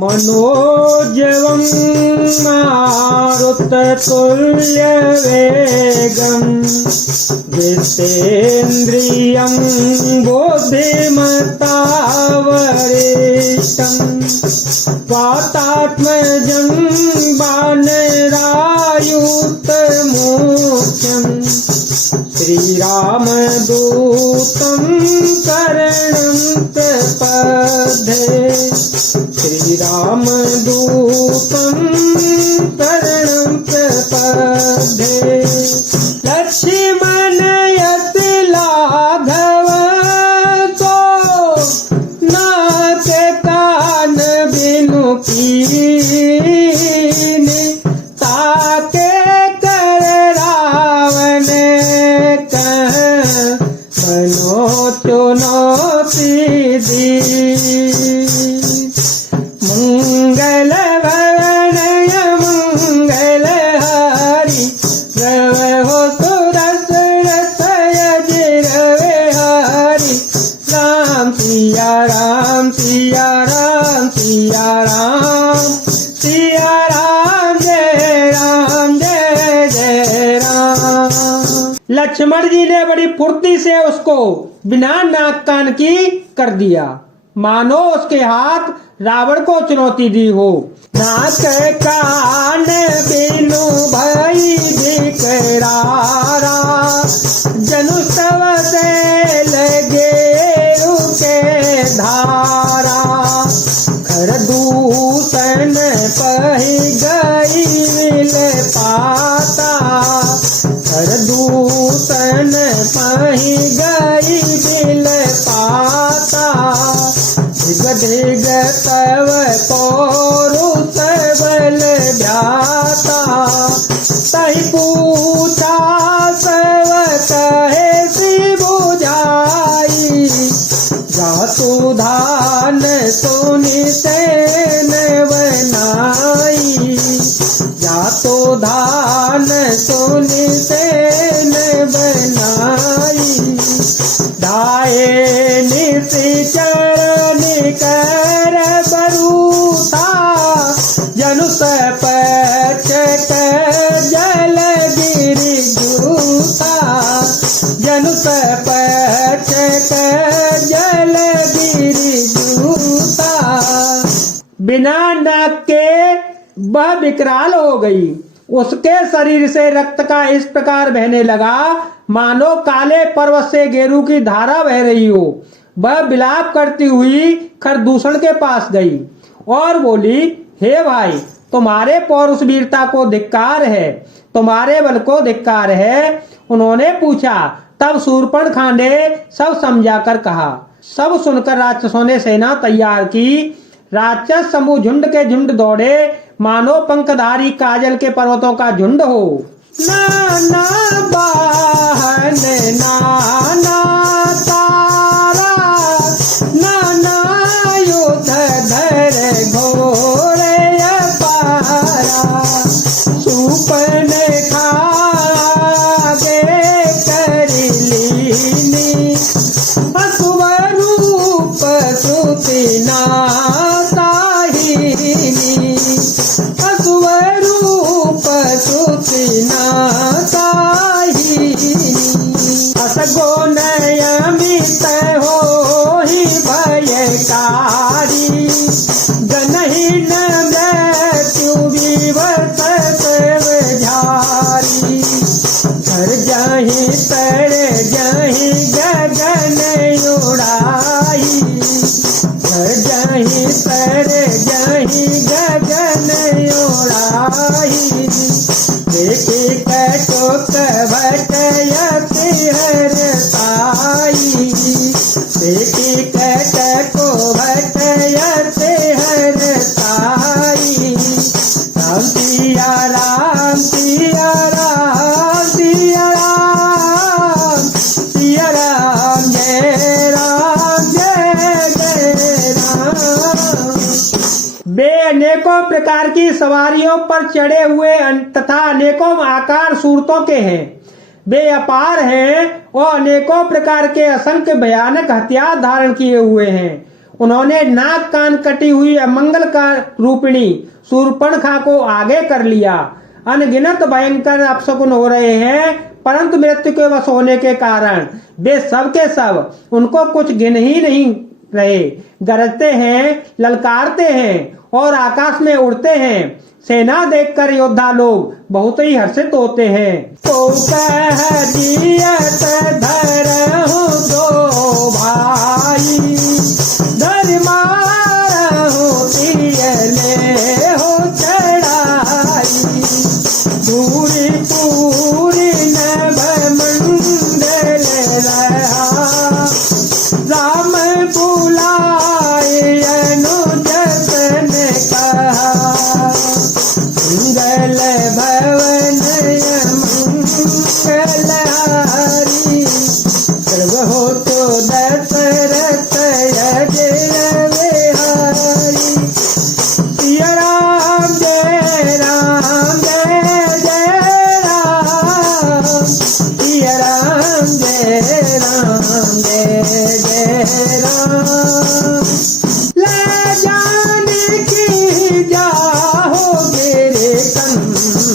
मनोजवं मारुततुल्यवेगं जितेन्द्रियं बुद्धिमतावरिष्ठं वातात्मजं वानरायुतमूर्तिं श्रीरामदूतं शरणं प्रपद्ये श्रीरामदूतं शरणं प्रपद्ये लक्ष्मणयति लाघव तो नाथ कान बिनु कीने ताके कर रावण कह बनो चुनौती दी मंगल भवनय मंगल हारी रवो सुरस रसय जिरवे हारी राम सिया राम सिया राम सिया राम सिया राम जय जय राम। लक्ष्मण जी ने बड़ी फुर्ती से उसको बिना नाक कान की कर दिया, मानो उसके हाथ रावण को चुनौती दी हो। नाक कान बिनु भई बिकरारा जनु सब से लगे रुके धारा खर दूषण पही गई मिल पाता खर दूषण पही गई मिल पाता दिग तव पौरुष बल भ्याता तहि पूछा सब कहे सी बुझाई जातु धान सुनि सेन बनाई जातु धान सुनि सेन बनाई धाये निश्चरण कर बरूथा जनु सपचक जल गिरि जूथा जनु सपचक जल गिरि जूथा। बिना नाक के वह विकराल हो गई, उसके शरीर से रक्त का इस प्रकार बहने लगा मानो काले पर्वत से गेरू की धारा बह रही हो। वह विलाप करती हुई खरदूषण के पास गई और बोली, हे भाई, तुम्हारे पौरुष वीरता को धिक्कार है, तुम्हारे बल को धिक्कार है। उन्होंने पूछा, तब शूर्पणखा ने सब समझाकर कहा। सब सुनकर राक्षसों ने सेना तैयार की। राक्षस समूह झुंड के झुंड दौड़े मानो पंखधारी काजल के पर्वतों का झुंड हो। नाना बाहन नाना तारा नाना युद्ध धर घोड़े पारा सुपर्णखा गे कर लीनी अशुभ रूप सुति नासाहिनी अशुभ रूप सुति नासाहिनी असगो नयमित हो ही भयकारी जनहीन मृत्यु विवर्त झारी घर जहीं तर जहीं गगन उड़ाई घर जहीं तर जहीं गगन उड़ाई बेटी कटोक भटयति हरताई बेटी कटको भटयति हरताई राम सिया राम सिया राम सिया राम सिया राम जय जय राम। वे अनेकों प्रकार की सवारियों पर चढ़े हुए तथा अनेकों आकार सूरतों के हैं। वे अपार हैं और अनेकों प्रकार के असंख्य भयानक हथियार धारण किए हुए हैं। उन्होंने नाक कान कटी हुई अमंगल का रूपिणी शूर्पणखा को आगे कर लिया। अनगिनत भयंकर अपशकुन हो रहे हैं, परंतु मृत्यु के वश होने के कारण वे सब के सब उनको कुछ गिन ही नहीं रहे। गरजते हैं, ललकारते हैं और आकाश में उड़ते हैं। सेना देखकर योद्धा लोग बहुत ही हर्षित होते हैं। तो कह जियत धरहु दो भाई, धर मारहु दियले हो चढ़ाई। पूरी पूरी नभ मंडल रहा, राम बुलाए अनुज ने कहा। मंगल भवन मंगल हारी, सर्वहो तो दशरथ अजय बिहारी। सिया राम जय राम जय जय राम, सिया राम जय राम जय जय राम। ले जाने की जाओगे रे कंबर,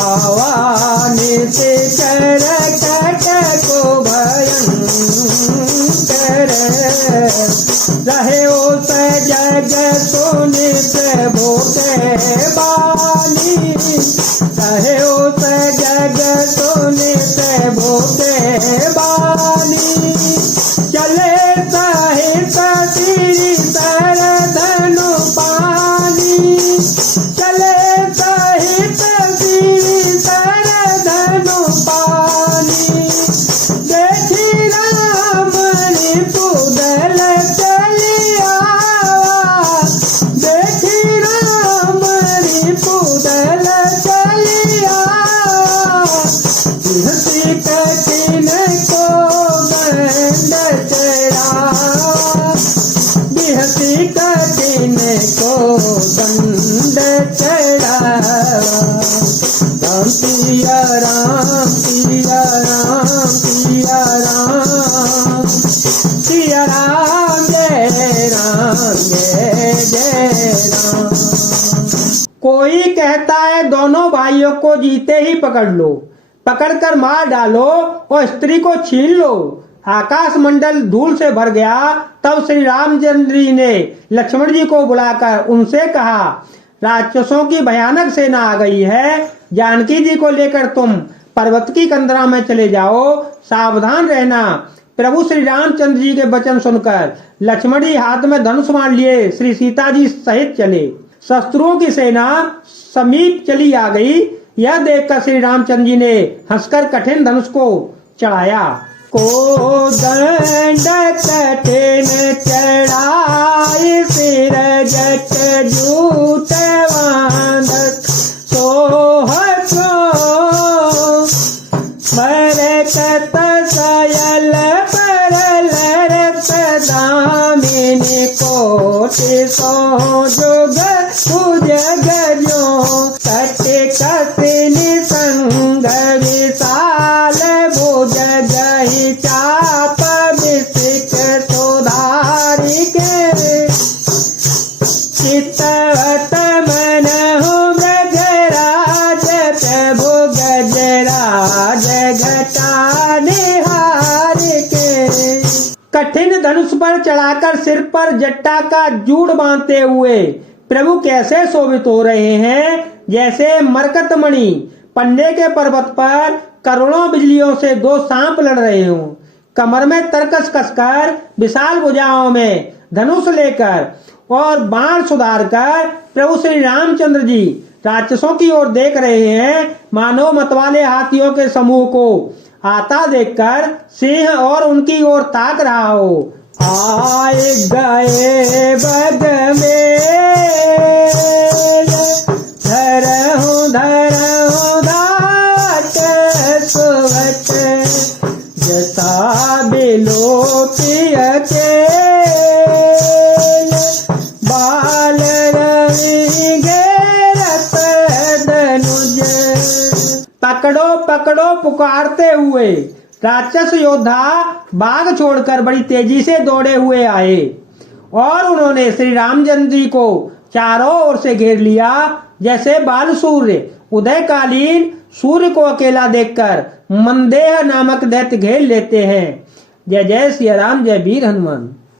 आवाने से चरकट को भयंकर। रहे उस जग सोने प्रभु के बानी, रहे उस जग सोने प्रभु के बानी। चले सहित श्री तर धनु पानी, चले सहित श्री तर धनु पानी। देखी राम रिपुदल चलिया, देखी राम रिपुदल चलिया। कठिन को दंड चढ़ा, बिहसी कठिन को दंड चढ़ा। राम सिया राम सिया राम सिया राम, सिया राम जय राम जय जय राम। कोई कहता है दोनों भाइयों को जीते ही पकड़ लो, पकड़कर मार डालो और स्त्री को छीन लो। आकाश मंडल धूल से भर गया। तब श्री रामचंद्र जी ने लक्ष्मण जी को बुलाकर उनसे कहा, राक्षसों की भयानक सेना आ गई है। जानकी जी को लेकर तुम पर्वत की कंदरा में चले जाओ, सावधान रहना। प्रभु श्री रामचंद्र जी के वचन सुनकर लक्ष्मण जी हाथ में धनुष मान लिए श्री सीता जी सहित चले। शत्रुओं की सेना समीप चली आ गई। यह देखकर श्री रामचंद्र जी ने हंसकर कठिन धनुष को चढ़ाया। को दंड कठिन चढ़ाई, सिर जट जूट बांधत सोहत मरकत सयल परल रत दामिनी कोटि सो जुग उजग जो। कट कसिनी संग विशाल भुज जहि चाप विसिक सुधारी के। चितवत मन हो मृगराज प्रभु गजराज घटा निहार के। कठिन धनुष पर चढ़ाकर सिर पर जट्टा का जूड़ बांधते हुए प्रभु कैसे शोभित हो रहे हैं, जैसे मरकतमणि पन्ने के पर्वत पर करोड़ों बिजलियों से दो सांप लड़ रहे हों। कमर में तरकस कसकर, विशाल भुजाओं में धनुष लेकर और बाण सुधार कर प्रभु श्री रामचंद्र जी राक्षसों की ओर देख रहे हैं। मानव मतवाले हाथियों के समूह को आता देखकर सिंह और उनकी ओर ताक रहा हो। आए गए बग में धरहु धरहु धाट सुवट, जता बिलो पिय के बाल रवि घेरत धनुज। पकड़ो पकड़ो पुकारते हुए राक्षस योद्धा बाग छोड़कर बड़ी तेजी से दौड़े हुए आए और उन्होंने श्री रामचंद्र जी को चारों ओर से घेर लिया। जैसे बाल सूर्य उदयकालीन सूर्य को अकेला देखकर मंदेह नामक दैत्य घेर लेते हैं। जय जय सिया राम, जय वीर हनुमान।